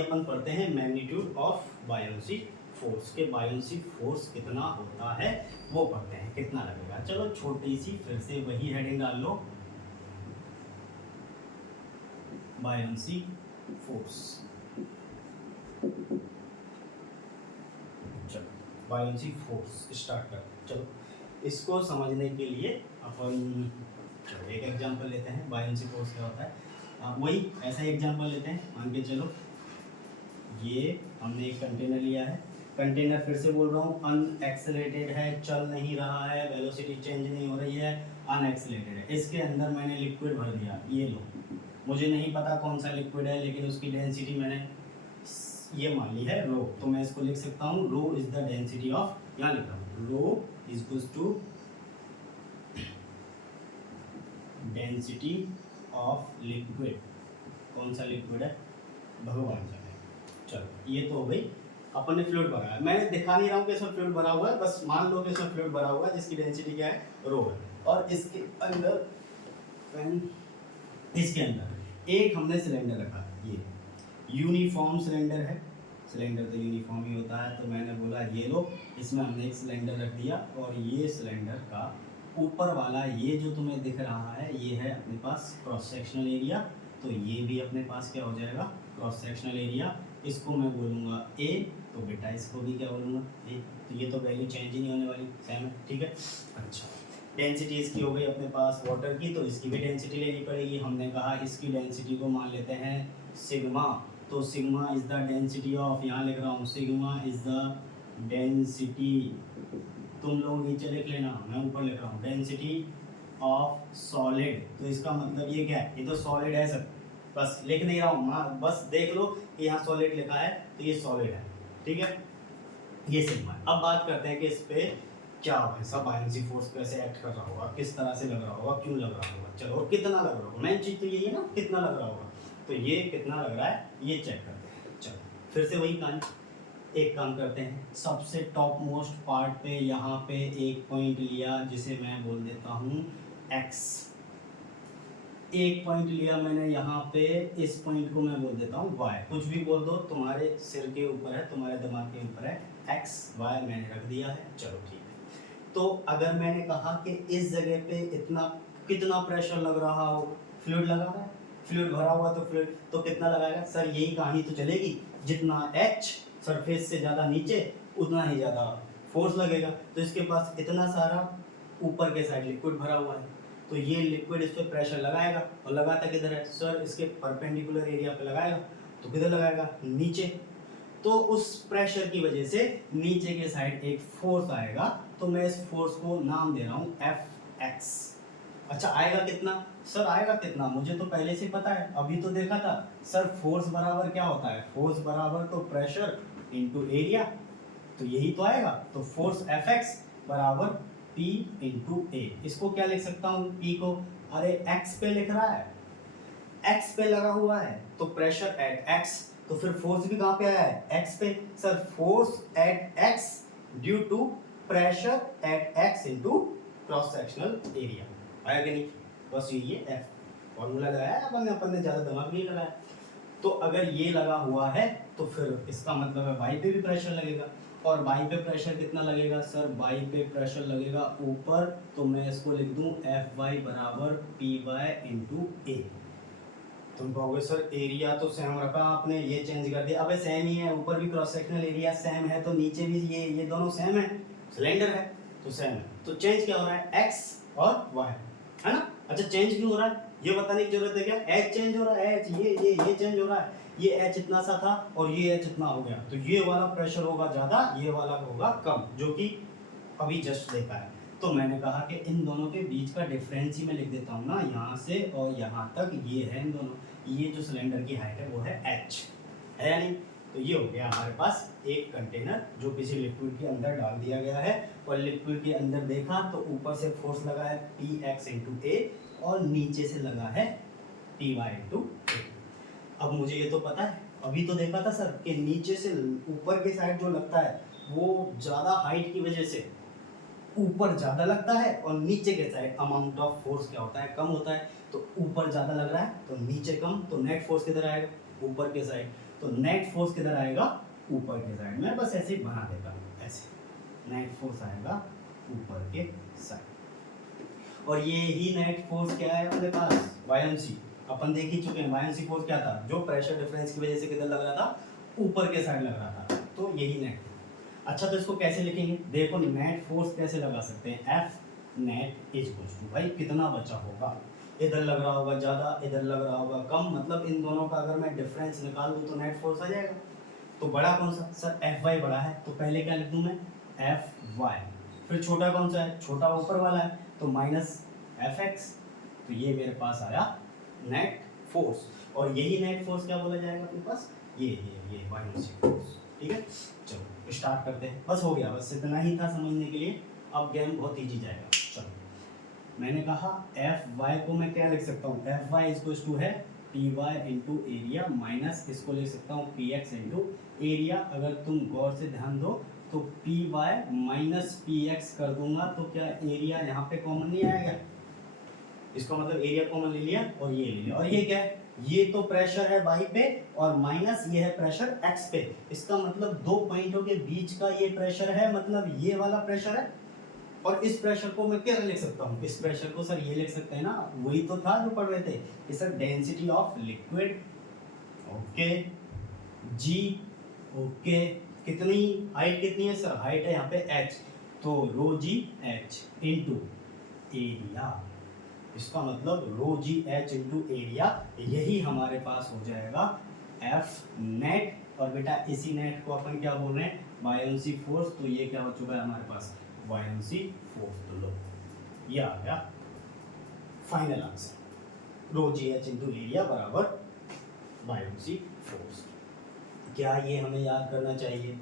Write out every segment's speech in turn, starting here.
अपन पढ़ते हैं magnitude of buoyancy force के बायोन्सी फोर्स कितना होता है वो पढ़ते हैं कितना लगेगा। चलो छोटी सी फिर से वही हेडिंग डाल लो, बायोन्सी फोर्स। चलो बायोन्सी फोर्स स्टार्ट कर। चलो इसको समझने के लिए अपन चलो एक एग्जांपल लेते हैं बायोन्सी फोर्स क्या होता है। वही ऐसा एग्जांपल लेते हैं, मान के चलो ये हमने एक कंटेनर लिया है। कंटेनर फिर से बोल रहा हूँ अनएक्सेलरेटेड है, चल नहीं रहा है, वेलोसिटी चेंज नहीं हो रही है, अनएक्सेलरेटेड है। इसके अंदर मैंने लिक्विड भर दिया, ये लो, मुझे नहीं पता कौन सा लिक्विड है लेकिन उसकी डेंसिटी मैंने ये मान ली है रो, तो मैं इसको लिख सकता हूँ rho is the density of, यहाँ लिख रहा हूँ rho is equals to density of liquid. कौन सा लिक्विड है? भगवान जाने। चलो ये तो हो गई, अपन ने फ्लूइड भरा है। मैं दिखा नहीं रहा हूँ कि इसमें फ्लूइड भरा हुआ है, बस मान लो कि इसमें फ्लूइड भरा हुआ है जिसकी डेंसिटी क्या है रो है। और इसके अंदर एक हमने सिलेंडर रखा, ये यूनिफॉर्म सिलेंडर है। सिलेंडर तो यूनिफॉर्म ही होता है, तो मैंने बोला ये लो, इसमें हमने एक सिलेंडर रख दिया और ये सिलेंडर का ऊपर वाला ये जो तुम्हें दिख रहा है ये है अपने पास क्रॉस सेक्शनल एरिया, तो ये भी अपने पास क्या हो जाएगा क्रॉस सेक्शनल एरिया। इसको मैं बोलूँगा ए, तो बेटा इसको भी क्या बोलूँगा ए, तो ये तो वैल्यू चेंज ही नहीं होने वाली, सेम है, ठीक है। अच्छा डेंसिटी इसकी हो गई अपने पास वाटर की, तो इसकी भी डेंसिटी लेनी पड़ेगी। हमने कहा इसकी डेंसिटी को मान लेते हैं सिग्मा, तो sigma is the density of, यहाँ लिख रहा हूँ सिग्मा इज द डेंसिटी, तुम लोग नीचे लिख लेना मैं ऊपर लिख रहा हूँ डेंसिटी ऑफ सॉलिड। तो इसका मतलब ये क्या है, ये तो सॉलिड है सर, बस लिख नहीं रहा हूँ, बस देख लो कि यहाँ सॉलिड लिखा है तो ये सॉलिड है, ठीक है, ये सिग्मा है। अब बात करते हैं कि इस पे क्या होगा, सब बायोन्सी फोर्स कैसे एक्ट कर रहा होगा, किस तरह से लग रहा होगा, क्यों लग रहा होगा, चलो और कितना लग रहा होगा। मेन चीज़ तो यही है ना, कितना लग रहा होगा, तो ये कितना लग रहा है ये चेक करते हैं। चलो फिर से वही एक काम करते हैं, सबसे टॉप मोस्ट पार्ट पे यहाँ पे एक पॉइंट लिया जिसे मैं बोल देता हूँ x, एक पॉइंट लिया मैंने यहाँ पे, इस पॉइंट को मैं बोल देता हूँ y, कुछ भी बोल दो, तुम्हारे सिर के ऊपर है, तुम्हारे दिमाग के ऊपर है, x y मैंने रख दिया है, चलो ठीक है। तो अगर मैंने कहा कि इस जगह पे इतना कितना प्रेशर लग रहा हो, फ्लूइड लगा रहा है, फ्लूइड भरा हुआ तो फ्लूइड तो कितना लगाएगा सर, यही कहानी तो चलेगी, जितना h सरफेस से ज़्यादा नीचे उतना ही ज़्यादा फोर्स लगेगा। तो इसके पास इतना सारा ऊपर के साइड लिक्विड भरा हुआ है, तो ये लिक्विड इस पर प्रेशर लगाएगा, और लगाता किधर है सर, इसके परपेंडिकुलर एरिया पे लगाएगा, तो किधर लगाएगा नीचे, तो उस प्रेशर की वजह से नीचे के साइड एक फोर्स आएगा, तो मैं इस फोर्स को नाम दे रहा हूँ Fx। अच्छा आएगा कितना सर, आएगा कितना मुझे तो पहले से पता है, अभी तो देखा था सर, फोर्स बराबर क्या होता है, फोर्स बराबर तो प्रेशर इनटू एरिया, तो यही तो आएगा, तो फोर्स Fx बराबर P इंटू ए। इसको क्या लिख सकता हूँ P को, अरे x पे लिख रहा है, x पे लगा हुआ है तो प्रेशर एट x, तो फिर फोर्स भी कहाँ पे आया है x पे, sir force at x due to pressure at x into cross sectional area, आया कि नहीं, बस ये F फॉर्मूला लगाया अपन ने ज़्यादा दिमाग नहीं लगाया। तो अगर ये लगा हुआ है तो फिर इसका मतलब है y पे भी प्रेशर लगेगा, और y पे प्रेशर कितना लगेगा सर, y पे प्रेशर लगेगा ऊपर, तो मैं इसको लिख दूं Fy बराबर Py इंटू ए। तुम कहोगे सर एरिया तो सेम रखा आपने, ये चेंज कर दिया, अबे सेम ही है, ऊपर भी क्रॉस सेक्शनल एरिया सेम है, तो नीचे भी ये दोनों सेम है, सिलेंडर है तो सेम है, तो चेंज क्या हो रहा है x और y, है ना। अच्छा चेंज क्यों हो रहा है ये बताने की जरूरत है क्या, h चेंज हो रहा है, h ये चेंज हो रहा है, ये h इतना सा था और ये h इतना हो गया, तो ये वाला प्रेशर होगा ज़्यादा, ये वाला होगा कम, जो कि अभी जस्ट देखा है। तो मैंने कहा कि इन दोनों के बीच का डिफरेंस ही मैं लिख देता हूँ ना, यहाँ से और यहाँ तक ये है इन दोनों, ये जो सिलेंडर की हाइट है वो है h, है या नहीं। तो ये हो गया हमारे पास एक कंटेनर जो किसी लिक्विड के अंदर डाल दिया गया है, और लिक्विड के अंदर देखा तो ऊपर से फोर्स लगा है Px इंटू ए, और नीचे से लगा है Py इंटू ए। अब मुझे ये तो पता है, अभी तो देखा था सर कि नीचे से ऊपर के साइड जो लगता है वो ज़्यादा हाइट की वजह से ऊपर ज़्यादा लगता है, और नीचे के साइड अमाउंट ऑफ फोर्स क्या होता है कम होता है, तो ऊपर ज़्यादा लग रहा है तो नीचे कम, तो नेट फोर्स किधर आएगा ऊपर के साइड, तो नेट फोर्स किधर आएगा, ऊपर के साइड में, बस ऐसे ही बना देता हूँ, ऐसे नेट फोर्स आएगा ऊपर के साइड। और ये ही नेट फोर्स क्या है अपने पास, वाईएमसी, अपन देख ही चुके हैं वाईएमसी फोर्स क्या था, जो प्रेशर डिफरेंस की वजह से किधर लग रहा था, ऊपर के साइड लग रहा था, तो यही नेट। अच्छा तो इसको कैसे लिखेंगे, देखो नेट फोर्स कैसे लगा सकते हैं, F net is equals to, भाई कितना बचा होगा, इधर लग रहा होगा ज़्यादा, इधर लग रहा होगा कम, मतलब इन दोनों का अगर मैं डिफरेंस निकाल दूँ तो नेट फोर्स आ जाएगा। तो बड़ा कौन सा, सर एफ वाई बड़ा है, तो पहले क्या लिख दूँ मैं, एफ वाई, फिर छोटा कौन सा है, छोटा ऊपर वाला है, तो माइनस एफ एक्स, तो ये मेरे पास आया नेट फोर्स। और यही नेट फोर्स क्या बोला जाएगा अपने पास, ये वाईएमसी फोर्स। ठीक है, चलो स्टार्ट करते हैं, बस हो गया, बस इतना ही था समझने के लिए, अब गेम बहुत ईजी जाएगा। चलो मैंने कहा एफ वाई को मैं क्या लिख सकता हूँ, एफ वाई इज टू है P Y into area minus इसको लिख सकता हूँ पी एक्स इंटू एरिया। अगर तुम गौर से ध्यान दो तो P Y minus P X कर दूंगा तो क्या एरिया यहाँ पे कॉमन नहीं आएगा, इसका मतलब एरिया कॉमन ले लिया और ये ले लिया, और ये क्या है, ये तो प्रेशर है वाई पे और माइनस ये है प्रेशर एक्स पे, इसका मतलब दो पॉइंटों के बीच का ये प्रेशर है, मतलब ये वाला प्रेशर है। और इस प्रेशर को मैं क्या लिख सकता हूँ, इस प्रेशर को सर ये लिख सकते हैं ना, वही तो था जो पढ़ रहे थे कि sir density of liquid, okay ji, okay कितनी हाइट कितनी है सर, हाइट है यहाँ पे h, तो rho g h into area, इसका मतलब rho g h into area, यही हमारे पास हो जाएगा एफ नेट। और बेटा इसी नेट को अपन क्या बोल रहे हैं, बायोन्सी फोर्स, तो ये क्या हो चुका है हमारे पास, बायोन्सी फोर्स। तो लो ये आ गया फाइनल आंसर, रो जी एच इंटू एरिया बराबर बायोन्सी फोर्स। क्या ये हमें याद करना चाहिए,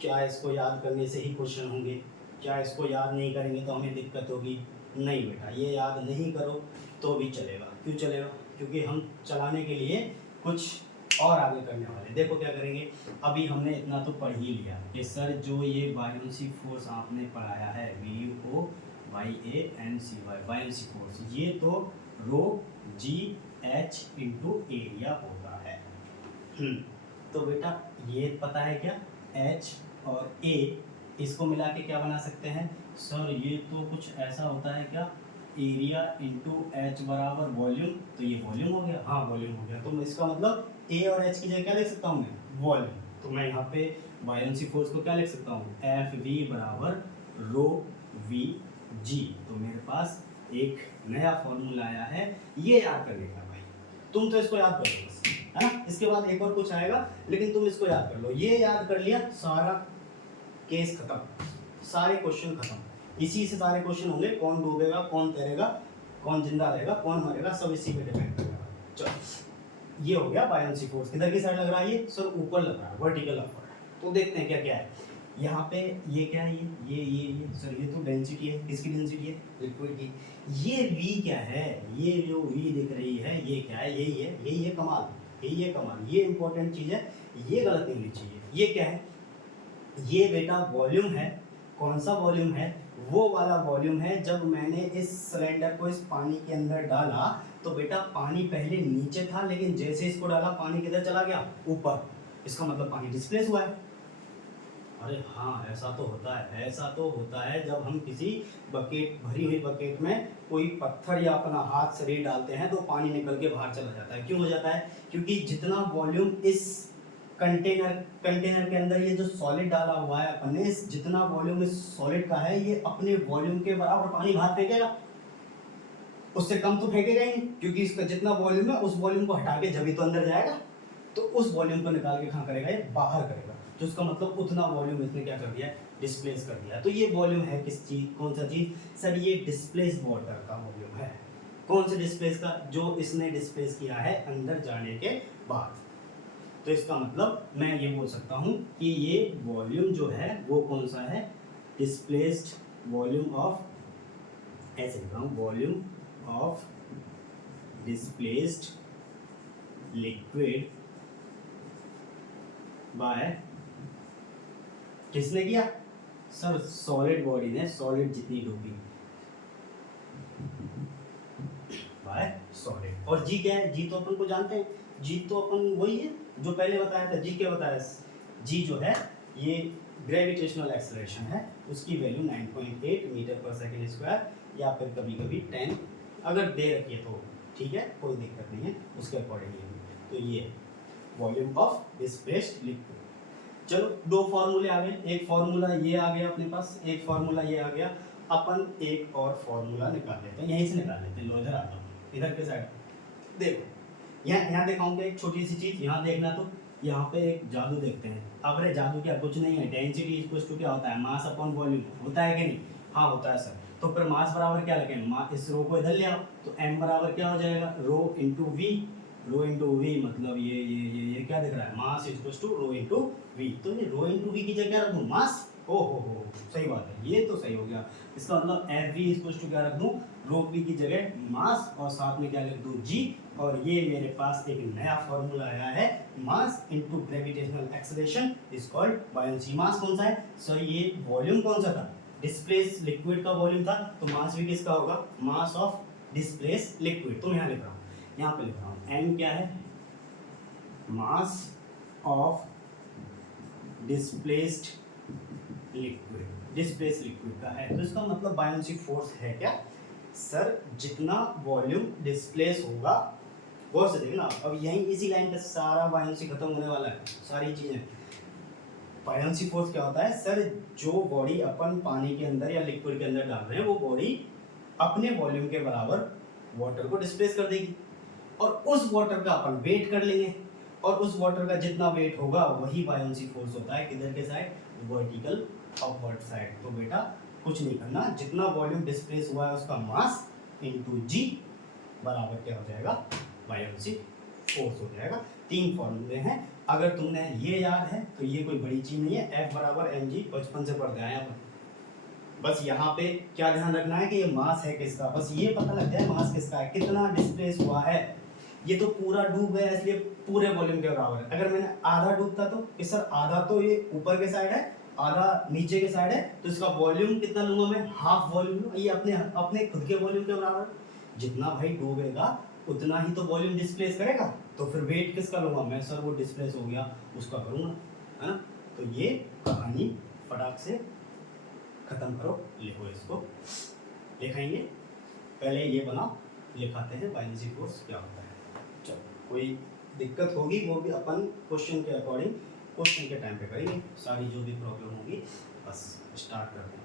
क्या इसको याद करने से ही क्वेश्चन होंगे, क्या इसको याद नहीं करेंगे तो हमें दिक्कत होगी, नहीं बेटा ये याद नहीं करो तो भी चलेगा। क्यों चलेगा, क्योंकि हम चलाने के लिए कुछ और आगे करने वाले। देखो क्या करेंगे, अभी हमने इतना तो पढ़ ही लिया कि सर जो ये बायोन्सी फोर्स आपने पढ़ाया है VU by A N C Y, buoyancy force, ये तो rho g h into area होता है। तो बेटा ये पता है क्या, H और A इसको मिला के क्या बना सकते हैं, सर ये तो कुछ ऐसा होता है क्या, एरिया इंटू एच बराबर वॉल्यूम, तो ये वॉल्यूम हो गया, हाँ वॉल्यूम हो गया, तो इसका मतलब A और H की जगह क्या लिख सकता हूँ मैं, वॉल्यूम। तो मैं यहाँ पे बायोन्सी फोर्स को क्या लिख सकता हूँ, एफ वी बराबर रो वी जी। तो मेरे पास एक नया फॉर्मूला आया है, ये याद करने का भाई, तुम तो इसको याद कर लो बस, है ना, इसके बाद एक और कुछ आएगा लेकिन तुम इसको याद कर लो, ये याद कर लिया सारा केस खत्म, सारे क्वेश्चन खत्म, इसी से सारे क्वेश्चन होंगे, कौन डूबेगा कौन तैरेगा, कौन जिंदा रहेगा कौन मरेगा, सब इसी पे डिपेंड करेगा। चलो ये हो गया बायोन्सी फोर्स, किधर की साइड लग रहा है, ये सर ऊपर लग रहा है, वर्टिकल अपर। तो देखते हैं क्या क्या है यहाँ पे, ये क्या है, ये सर ये तो डेंसिटी है, किसकी डेंसिटी है, लिक्विड की। ये V क्या है, ये जो V दिख रही है ये क्या है, यही है कमाल, यही है कमाल, ये इंपॉर्टेंट चीज़ है, ये गलत नहीं होनी चाहिए। ये क्या है, ये बेटा वॉल्यूम है, कौन सा वॉल्यूम है, वो वाला वॉल्यूम है जब मैंने इस सिलेंडर को इस पानी के अंदर डाला तो बेटा पानी पहले नीचे था, लेकिन जैसे इसको डाला पानी किधर चला गया, ऊपर, इसका मतलब पानी डिस्प्लेस हुआ है। अरे हाँ ऐसा तो होता है, ऐसा तो होता है जब हम किसी बकेट, भरी हुई बकेट में कोई पत्थर या अपना हाथ शरीर डालते हैं तो पानी निकल के बाहर चला जाता है। क्यों हो जाता है, क्योंकि जितना वॉल्यूम इस कंटेनर के अंदर ये जो सॉलिड डाला हुआ है अपन ने, इस जितना वॉल्यूम इस सॉलिड का है, ये अपने वॉल्यूम के बराबर पानी बाहर फेंकेगा, उससे कम तो फेंकेगा ही नहीं, क्योंकि इसका जितना वॉल्यूम है उस वॉल्यूम को हटा के जब ही तो अंदर जाएगा, तो उस वॉल्यूम को निकाल के कहाँ करेगा, ये बाहर करेगा, तो इसका मतलब उतना वॉल्यूम इसने क्या कर दिया, डिस्प्लेस कर दिया। तो ये वॉल्यूम है किस चीज, कौन सा चीज, सर ये डिस्प्लेस वाटर का वॉल्यूम है। कौन से डिस्प्लेस का, जो इसने डिस्प्लेस किया है अंदर जाने के बाद। तो इसका मतलब मैं ये बोल सकता हूँ कि ये वॉल्यूम जो है वो कौन सा है, डिस्प्लेस्ड वॉल्यूम ऑफ, ऐसे लिख रहा हूँ, volume of displaced liquid bye, किसने किया, सर सॉलिड बॉडी ने, सॉलिड जितनी डूबी बाय सॉलिड। और जी क्या है, जी तो अपन को जानते हैं, जी तो अपन वही है जो पहले बताया था। जी क्या बताया? जी जो है ये ग्रेविटेशनल एक्सेलरेशन है, उसकी वैल्यू 9.8 मीटर पर सेकेंड स्क्वायर या फिर कभी कभी 10 अगर दे रखी है तो ठीक है, कोई दिक्कत नहीं है, उसके अकॉर्डिंग। तो ये वॉल्यूम ऑफ डिस्प्लेस्ड लिक्विड। चलो दो फॉर्मूले आ गए, एक फॉर्मूला ये आ गया अपने पास, एक फॉर्मूला ये आ गया। अपन एक और फॉर्मूला निकाल लेते हैं, यहीं से निकाल लेते हैं। लो इधर आता हूँ, इधर के साइड देखो, यहाँ दिखाऊंगा एक छोटी सी चीज, यहाँ देखना। तो यहाँ पे एक जादू देखते हैं। अब रे जादू क्या, कुछ नहीं है, डेंसिटी इक्वल्स टू क्या होता है, मास अपॉन वॉल्यूम, होता है कि नहीं? हाँ होता है सर। तो फिर मास बराबर क्या लगेगा, इस रो को इधर ले आओ, तो m बराबर क्या हो जाएगा, rho into V. Rho into V मतलब ये क्या दिख रहा है, mass equals to rho into V. तो ये रो इंटू वी की जगह रख दूँ मास। हो सही बात है, ये तो सही हो गया। इसका मतलब एफ वी इक्वल्स टू क्या रख दूँ, रो वी की जगह मास, और साथ में क्या लिख दूँ, जी। और ये मेरे पास एक नया फॉर्मूला आया है, mass into gravitational acceleration is called buoyancy. Mass कौन सा है सर, ये वॉल्यूम कौन सा था, डिस्प्लेस लिक्विड का वॉल्यूम था, तो मास भी किसका होगा, मास ऑफ डिस्प्लेस लिक्विड। तो यहाँ लिख रहा हूँ, यहाँ पे लिख रहा हूँ m क्या है, mass of displaced liquid, displace liquid का है। तो इसका मतलब बायोन्सी फोर्स है क्या सर, जितना वॉल्यूम डिस्प्लेस होगा। गौर से देखना, अब यहीं इसी लाइन पे सारा बायोन्सी खत्म होने वाला है, सारी चीजें। बायोन्सी फोर्स क्या होता है सर, जो बॉडी अपन पानी के अंदर या लिक्विड के अंदर डाल रहे हैं, वो बॉडी अपने वॉल्यूम के बराबर वाटर को डिस्प्लेस कर देगी, और उस वाटर का अपन वेट कर लेंगे, और उस वाटर का जितना वेट होगा वही बायोन्सी फोर्स होता है। किधर के साइड, वर्टिकल अपवर्ड साइड। तो बेटा कुछ नहीं करना, जितना वॉल्यूम डिस्प्लेस हुआ है उसका मास इनटू जी बराबर क्या हो जाएगा, बायोन्सी फोर्स हो जाएगा। तीन फॉर्मूले हैं, अगर तुमने ये याद है तो ये कोई बड़ी चीज नहीं है। F बराबर mg बचपन से पढ़ते आए अपन। बस यहाँ पे क्या ध्यान रखना है कि ये मास है किसका, बस ये पता लग जाए मास किसका है, कितना डिस्प्लेस हुआ है। ये तो पूरा डूब गया इसलिए पूरे वॉल्यूम के बराबर है। अगर मैंने आधा डूबता तो कि सर आधा तो ये ऊपर के साइड है, आधा नीचे के साइड है, तो इसका वॉल्यूम कितना लूंगा मैं, हाफ वॉल्यूम। ये अपने अपने खुद के वॉल्यूम के बराबर। जितना भाई डूबेगा उतना ही तो वॉल्यूम डिस्प्लेस करेगा, तो फिर वेट किसका लूंगा मैं, सर वो डिस्प्लेस हो गया उसका करूंगा, है ना। तो ये कहानी फटाक से खत्म करो, लिखो इसको, लिखाएंगे। पहले ये बनाओ, लिखाते हैं बायोन्सी फोर्स क्या होता है। चलो कोई दिक्कत होगी वो भी अपन क्वेश्चन के अकॉर्डिंग क्वेश्चन के टाइम पे करेंगे, सारी जो भी प्रॉब्लम होगी। बस स्टार्ट करते हैं।